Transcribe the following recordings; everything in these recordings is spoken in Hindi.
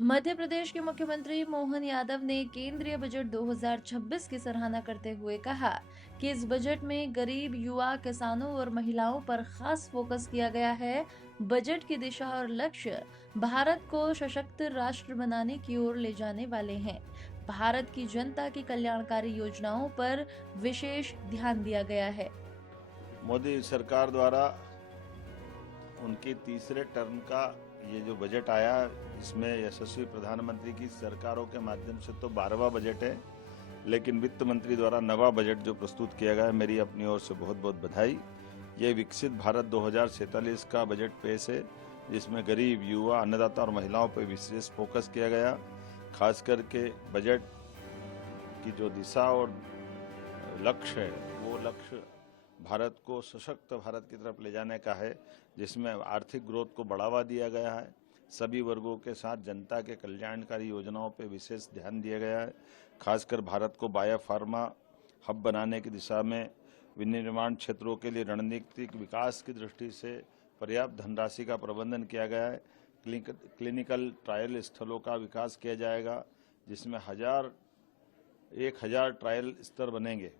मध्य प्रदेश के मुख्यमंत्री मोहन यादव ने केंद्रीय बजट 2026 की सराहना करते हुए कहा कि इस बजट में गरीब, युवा, किसानों और महिलाओं पर खास फोकस किया गया है। बजट की दिशा और लक्ष्य भारत को सशक्त राष्ट्र बनाने की ओर ले जाने वाले हैं। भारत की जनता की कल्याणकारी योजनाओं पर विशेष ध्यान दिया गया है। मोदी सरकार द्वारा उनकी तीसरे टर्म का ये जो बजट आया, इसमें यशस्वी प्रधानमंत्री की सरकारों के माध्यम से तो 12वां बजट है, लेकिन वित्त मंत्री द्वारा नवा बजट जो प्रस्तुत किया गया है, मेरी अपनी ओर से बहुत बहुत बधाई। ये विकसित भारत 2047 का बजट पेश है, जिसमें गरीब, युवा, अन्नदाता और महिलाओं पर विशेष फोकस किया गया। खास करके बजट की जो दिशा और लक्ष्य है, वो लक्ष्य भारत को सशक्त भारत की तरफ ले जाने का है, जिसमें आर्थिक ग्रोथ को बढ़ावा दिया गया है। सभी वर्गों के साथ जनता के कल्याणकारी योजनाओं पर विशेष ध्यान दिया गया है। खासकर भारत को बायोफार्मा हब बनाने की दिशा में विनिर्माण क्षेत्रों के लिए रणनीतिक विकास की दृष्टि से पर्याप्त धनराशि का प्रबंधन किया गया है। क्लिनिकल ट्रायल स्थलों का विकास किया जाएगा, जिसमें 1,000 ट्रायल स्तर बनेंगे।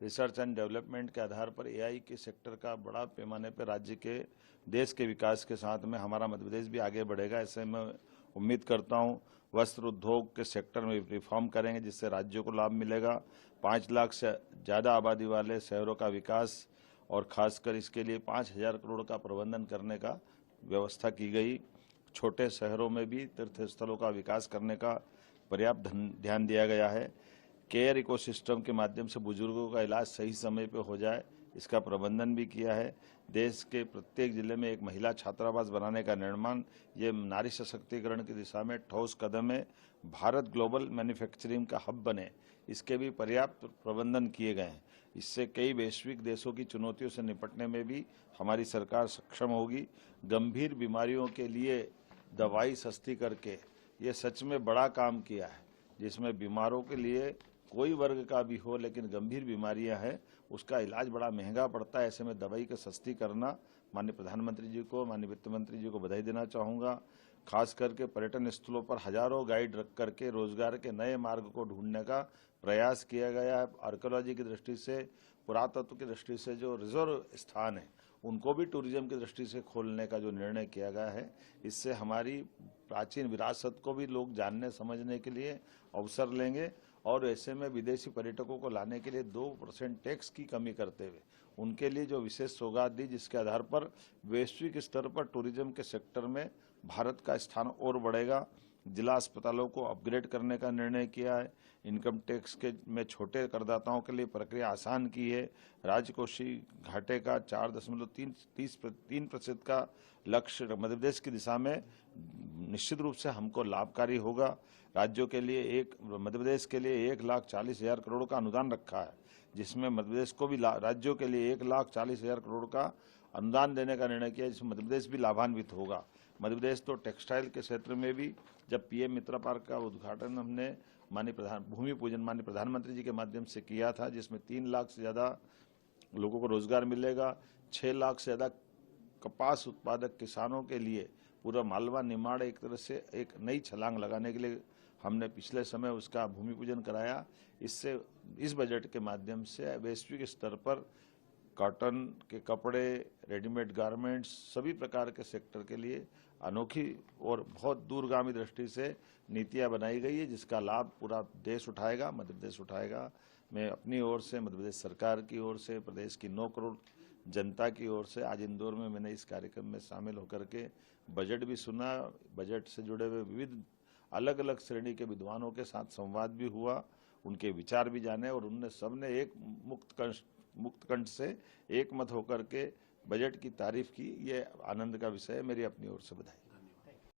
रिसर्च एंड डेवलपमेंट के आधार पर एआई के सेक्टर का बड़ा पैमाने पर राज्य के देश के विकास के साथ में हमारा मध्य प्रदेश भी आगे बढ़ेगा, ऐसे मैं उम्मीद करता हूं। वस्त्र उद्योग के सेक्टर में रिफॉर्म करेंगे, जिससे राज्यों को लाभ मिलेगा। 5 लाख से ज़्यादा आबादी वाले शहरों का विकास और खासकर इसके लिए 5,000 करोड़ का प्रबंधन करने का व्यवस्था की गई। छोटे शहरों में भी तीर्थ स्थलों का विकास करने का पर्याप्त ध्यान दिया गया है। केयर इकोसिस्टम के माध्यम से बुजुर्गों का इलाज सही समय पर हो जाए, इसका प्रबंधन भी किया है। देश के प्रत्येक जिले में एक महिला छात्रावास बनाने का निर्माण, ये नारी सशक्तिकरण की दिशा में ठोस कदम है। भारत ग्लोबल मैन्युफैक्चरिंग का हब बने, इसके भी पर्याप्त प्रबंधन किए गए हैं। इससे कई वैश्विक देशों की चुनौतियों से निपटने में भी हमारी सरकार सक्षम होगी। गंभीर बीमारियों के लिए दवाई सस्ती करके ये सच में बड़ा काम किया है, जिसमें बीमारों के लिए कोई वर्ग का भी हो, लेकिन गंभीर बीमारियां हैं, उसका इलाज बड़ा महंगा पड़ता है। ऐसे में दवाई का सस्ती करना, माननीय प्रधानमंत्री जी को, माननीय वित्त मंत्री जी को बधाई देना चाहूँगा। खास करके पर्यटन स्थलों पर हजारों गाइड रख करके रोजगार के नए मार्ग को ढूंढने का प्रयास किया गया है। आर्कियोलॉजी की दृष्टि से, पुरातत्व की दृष्टि से जो रिजर्व स्थान है, उनको भी टूरिज्म की दृष्टि से खोलने का जो निर्णय किया गया है, इससे हमारी प्राचीन विरासत को भी लोग जानने समझने के लिए अवसर लेंगे। और ऐसे में विदेशी पर्यटकों को लाने के लिए 2% टैक्स की कमी करते हुए उनके लिए जो विशेष सौगात दी, जिसके आधार पर वैश्विक स्तर पर टूरिज्म के सेक्टर में भारत का स्थान और बढ़ेगा। जिला अस्पतालों को अपग्रेड करने का निर्णय किया है। इनकम टैक्स के में छोटे करदाताओं के लिए प्रक्रिया आसान की है। राजकोषीय घाटे का 4.3% का लक्ष्य मध्य प्रदेश की दिशा में निश्चित रूप से हमको लाभकारी होगा। राज्यों के लिए मध्य प्रदेश के लिए 1,40,000 करोड़ का अनुदान रखा है, जिसमें मध्य प्रदेश को भी राज्यों के लिए 1,40,000 करोड़ का अनुदान देने का निर्णय किया, जिसमें मध्य प्रदेश भी लाभान्वित होगा। मध्य प्रदेश तो टेक्सटाइल के क्षेत्र में भी, जब पीएम मित्र पार्क का उद्घाटन हमने भूमि पूजन माननीय प्रधानमंत्री जी के माध्यम से किया था, जिसमें 3 लाख से ज़्यादा लोगों को रोजगार मिलेगा। 6 लाख से ज़्यादा कपास उत्पादक किसानों के लिए पूरा मालवा निमाड़ एक तरह से एक नई छलांग लगाने के लिए हमने पिछले समय उसका भूमि पूजन कराया। इससे इस बजट के माध्यम से वैश्विक स्तर पर कॉटन के कपड़े, रेडीमेड गारमेंट्स, सभी प्रकार के सेक्टर के लिए अनोखी और बहुत दूरगामी दृष्टि से नीतियां बनाई गई है, जिसका लाभ पूरा देश उठाएगा, मध्य प्रदेश उठाएगा। मैं अपनी ओर से, मध्य प्रदेश सरकार की ओर से, प्रदेश की 9 करोड़ जनता की ओर से आज इंदौर में मैंने इस कार्यक्रम में शामिल होकर के बजट भी सुना। बजट से जुड़े हुए विविध अलग अलग श्रेणी के विद्वानों के साथ संवाद भी हुआ, उनके विचार भी जाने, और उनने सबने एक मुक्त कंठ से एक मत होकर के बजट की तारीफ की। ये आनंद का विषय है। मेरी अपनी ओर से बधाई।